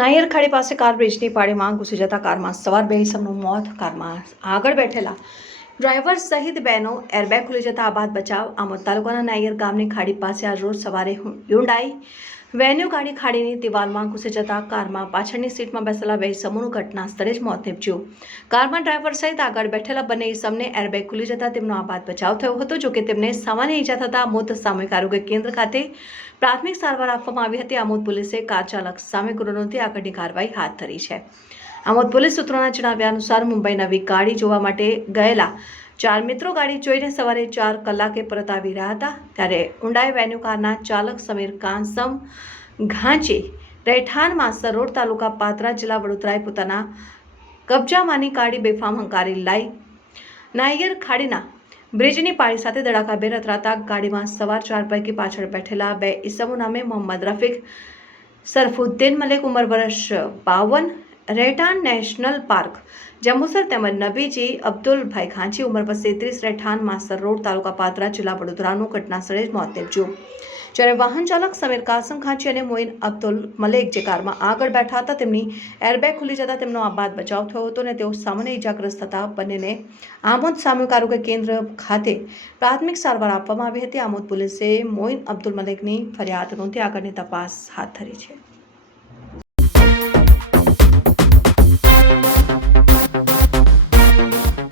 નાયર ખાડી પાસે કાર બ્રિજની પાળીમાં ઘૂસી જતા કારમાં સવાર બે ઇસમનું મોત. કારમાં આગળ બેઠેલા ડ્રાઈવર સહિત બેનો એરબેગ ખુલી જતા આબાદ બચાવ. આમોદ તાલુકાના નાયર ગામની ખાડી પાસે આજ રોજ સવારે યુન્ડાઈ વેન્યુ ગાડી ખાડીની દિવાલમાં ઘૂસી જતા કારમાં પાછળની સીટમાં બેસેલા બે ઇસમોનું ઘટના સ્થળે જ મોત નીપજ્યું. કારમાં ડ્રાઈવર સહિત આગળ બેઠેલા બંને ઇસમને એરબેગ ખુલી જતા તેમનો આબાદ બચાવ થયો હતો, જોકે તેમને સામાન્ય ઈજા થતા મોત સામૂહિક આરોગ્ય કેન્દ્ર ખાતે પ્રાથમિક સારવાર આપવામાં આવી હતી. આમોદ પોલીસે કાર ચાલક સામે ગુનો આગળની કાર્યવાહી હાથ ધરી છે. આમોદ પોલીસ સૂત્રોના જણાવ્યા અનુસાર મુંબઈ નવી ગાડી જોવા માટે ગયેલા ચાર મિત્રો ગાડી જોઈને સવારે ચાર કલાકે પરત આવી રહ્યા હતા. ત્યારે ઊંડાઈ વેન્યુ કારના ચાલક સમીર કાંસમ ઘાંચી રહેઠાણમાં સરોડ તાલુકા પાત્રા જિલ્લા વડોદરાએ પોતાના કબજામાંની કાઢી બેફામ હંકારી લાઈ. નાયર ખાડીના બ્રિજની પાળી સાથે ધડાકાભેર અથડાતા ગાડીમાં સવાર ચાર પૈકી પાછળ બેઠેલા બે ઈસમો નામે મોહમ્મદ રફીક, સરફુદ્દીન મલિક ઉંમર વર્ષ બાવન રહેઠાણ નેશનલ પાર્ક, જંબુસર તેમજ નબીજી અબ્દુલભાઈ ખાંચી ઉંમર વર્ષ ત્રીસ રહેઠાણ માસર રોડ તાલુકા પાદરા જિલ્લા વડોદરાનું ઘટના સ્થળે જ મોત નીપજ્યું. જ્યારે વાહન ચાલક સમીર કાસમ ખાંચી અને મોઇન અબ્દુલ મલેક જે કારમાં આગળ બેઠા હતા, તેમની એરબેગ ખુલી જતા તેમનો આબાદ બચાવ થયો હતો અને તેઓ સામાન્ય ઇજાગ્રસ્ત હતા બંનેને આમોદ સામૂહિક આરોગ્ય કેન્દ્ર ખાતે પ્રાથમિક સારવાર આપવામાં આવી હતી. આમોદ પોલીસે મોઇન અબ્દુલ મલેકની ફરિયાદ નોંધી આગળની તપાસ હાથ ધરી છે.